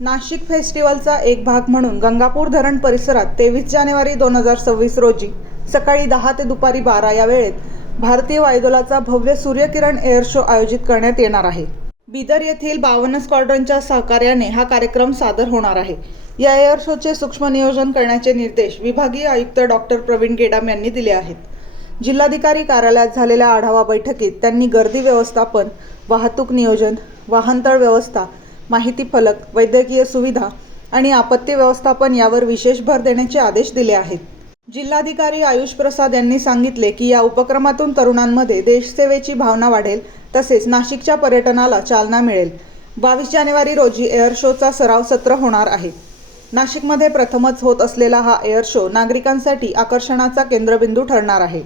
नाशिक फेस्टिवलचा एक भाग म्हणून गंगापूर धरण परिसरात तेवीस जानेवारी दोन हजार सव्वीस रोजी सकाळी दहा ते दुपारी बारा या वेळेत भारतीय वायुदलाचा भव्य सूर्यकिरण एअर शो आयोजित करण्यात येणार आहे. बिदर येथील बावन्न स्क्वॉड्रनच्या सहकार्याने हा कार्यक्रम सादर होणार आहे. या एअर शोचे सूक्ष्म नियोजन करण्याचे निर्देश विभागीय आयुक्त डॉक्टर प्रवीण गेडाम यांनी दिले आहेत. जिल्हाधिकारी कार्यालयात झालेल्या आढावा बैठकीत त्यांनी गर्दी व्यवस्थापन वाहतूक नियोजन वाहनतळ व्यवस्था माहिती फलक वैद्यकीय सुविधा आणि आपत्ती व्यवस्थापन यावर विशेष भर देण्याचे आदेश दिले आहेत. जिल्हाधिकारी आयुष प्रसाद यांनी सांगितले की या उपक्रमातून तरुणांमध्ये देशसेवेची भावना वाढेल तसेच नाशिकच्या पर्यटनाला चालना मिळेल. बावीस जानेवारी रोजी एअर शोचा सराव सत्र होणार आहे. नाशिकमध्ये प्रथमच होत असलेला हा एअर शो नागरिकांसाठी आकर्षणाचा केंद्रबिंदू ठरणार आहे.